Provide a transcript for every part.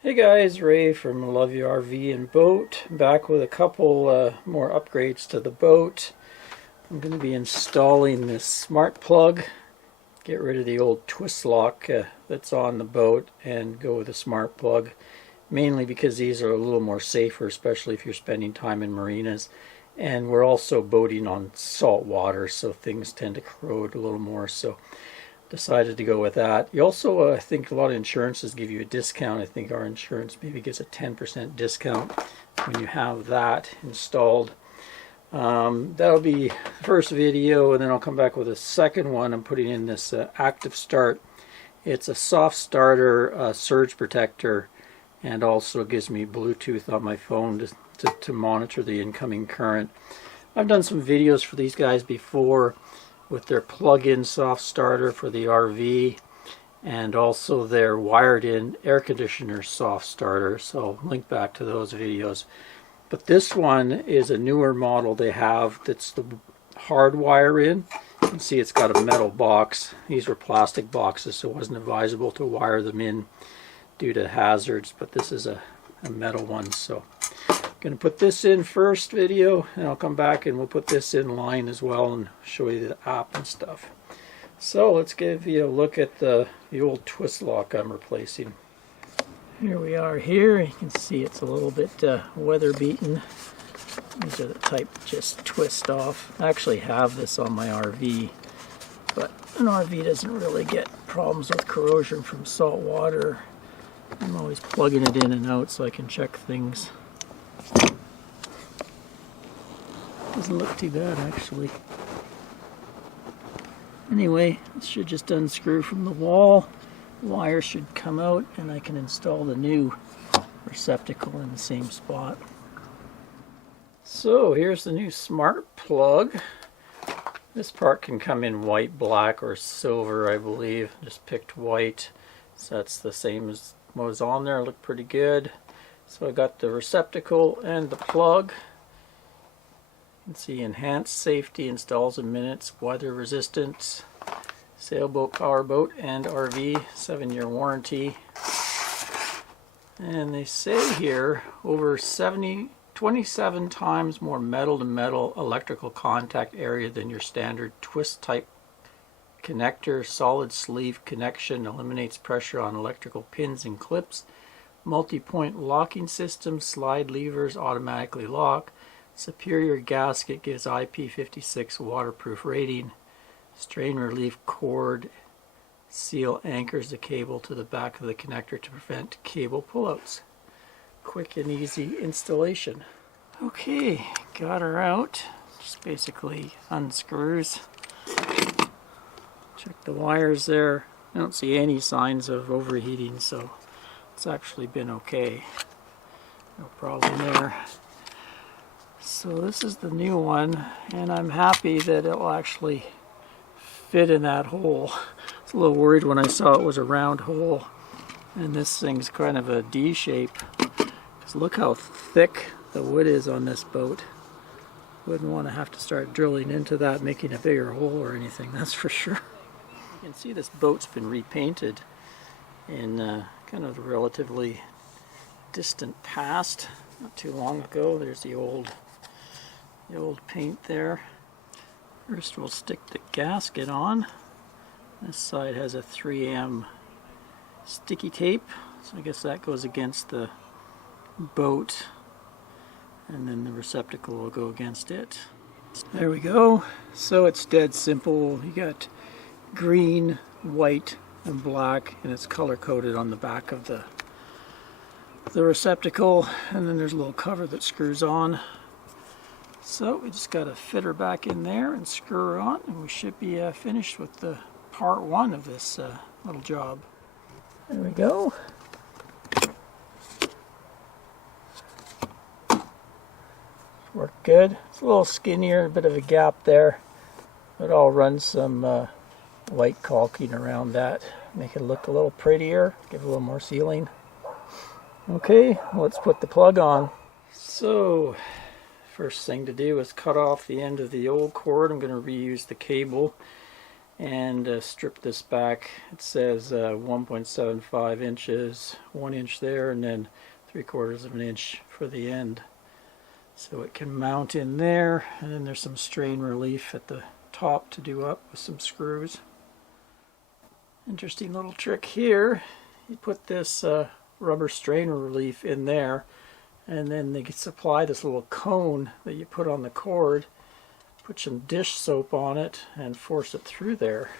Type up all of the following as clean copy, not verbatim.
Hey guys, Ray from Love Your RV and Boat, back with a couple more upgrades to the boat. I'm going to be installing this smart plug, get rid of the old twist lock that's on the boat and go with a smart plug, mainly because these are a little more safer, especially if you're spending time in marinas. And we're also boating on salt water, so things tend to corrode a little more, so decided to go with that. You also, I think a lot of insurances give you a discount. I think our insurance maybe gives a 10% discount when you have that installed. That'll be the first video, and then I'll come back with a second one. I'm putting in this active start. It's a soft starter surge protector, and also gives me Bluetooth on my phone to monitor the incoming current. I've done some videos for these guys before with their plug-in soft starter for the RV, and also their wired-in air conditioner soft starter, so I'll link back to those videos. But this one is a newer model they have that's the hard wire in. You can see it's got a metal box. These were plastic boxes, so it wasn't advisable to wire them in due to hazards, but this is a metal one. So I'm going to put this in first video, and I'll come back and we'll put this in line as well and show you the app and stuff. So let's give you a look at the old twist lock I'm replacing. Here we are here. You can see it's a little bit weather beaten. These are the type just twist off. I actually have this on my RV, but an RV doesn't really get problems with corrosion from salt water. I'm always plugging it in and out so I can check things. Doesn't look too bad actually. Anyway, it should just unscrew from the wall. The wire should come out and I can install the new receptacle in the same spot. So here's the new smart plug. This part can come in white, black, or silver, I believe. Just picked white, so that's the same as what was on there. Looked pretty good. So I got the receptacle and the plug. You can see enhanced safety, installs in minutes, weather resistance, sailboat, powerboat, and RV, 7-year warranty. And they say here over 27 times more metal to metal electrical contact area than your standard twist type connector. Solid sleeve connection eliminates pressure on electrical pins and clips. Multi-point locking system, slide levers automatically lock. Superior gasket gives IP56 waterproof rating. Strain relief cord seal anchors the cable to the back of the connector to prevent cable pullouts. Quick and easy installation. Okay, got her out. Just basically unscrews. Check the wires there. I don't see any signs of overheating, so it's actually been okay. No problem there. So this is the new one, and I'm happy that it will actually fit in that hole. I was a little worried when I saw it was a round hole, and this thing's kind of a D shape. Because look how thick the wood is on this boat. Wouldn't want to have to start drilling into that, making a bigger hole or anything, that's for sure. You can see this boat's been repainted in kind of the relatively distant past, not too long ago. There's the old paint there. First we'll stick the gasket on. This side has a 3M sticky tape, so I guess that goes against the boat, and then the receptacle will go against it. There we go. So it's dead simple. You got green, white, and black, and it's color coded on the back of the receptacle, and then there's a little cover that screws on. So we just got to fit her back in there and screw her on, and we should be finished with the part one of this little job. There we go. Worked good. It's a little skinnier, a bit of a gap there, but I'll run some white caulking around that, make it look a little prettier, give it a little more sealing. Okay, let's put the plug on. So first thing to do is cut off the end of the old cord. I'm going to reuse the cable, and strip this back. It says 1.75 inches, 1 inch there, and then 3/4 of an inch for the end. So it can mount in there, and then there's some strain relief at the top to do up with some screws. Interesting little trick here. You put this rubber strain relief in there, and then they supply this little cone that you put on the cord. Put some dish soap on it and force it through there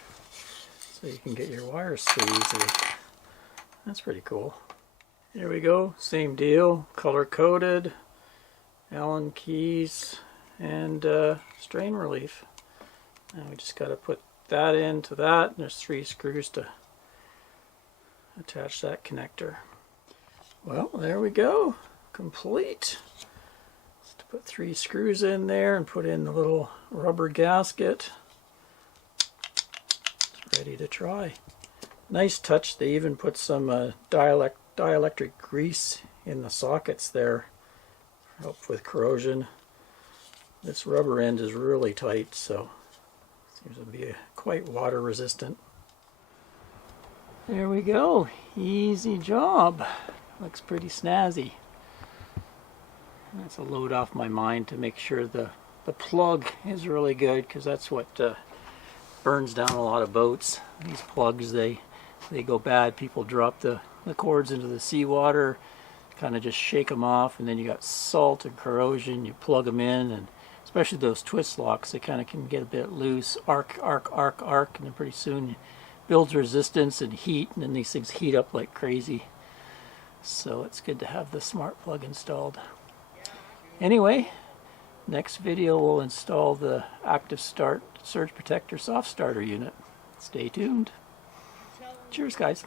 so you can get your wires so easily. That's pretty cool. Here we go, same deal, color coded, Allen keys, and strain relief. Now we just got to put that into that, and there's 3 screws to attach that connector. Well, there we go, complete. Just put 3 screws in there and put in the little rubber gasket. It's ready to try. Nice touch, they even put some dielectric grease in the sockets there, help with corrosion. This rubber end is really tight, so seems to be quite water resistant. There we go, easy job. Looks pretty snazzy. That's a load off my mind to make sure the plug is really good, because that's what burns down a lot of boats. These plugs, they go bad. People drop the cords into the seawater, kind of just shake them off, and then you got salt and corrosion. You plug them in, and especially those twist locks, they kind of can get a bit loose, arc, and then pretty soon it builds resistance and heat, and then these things heat up like crazy. So it's good to have the smart plug installed. Anyway, next video we'll install the active start surge protector soft starter unit. Stay tuned. Cheers, guys.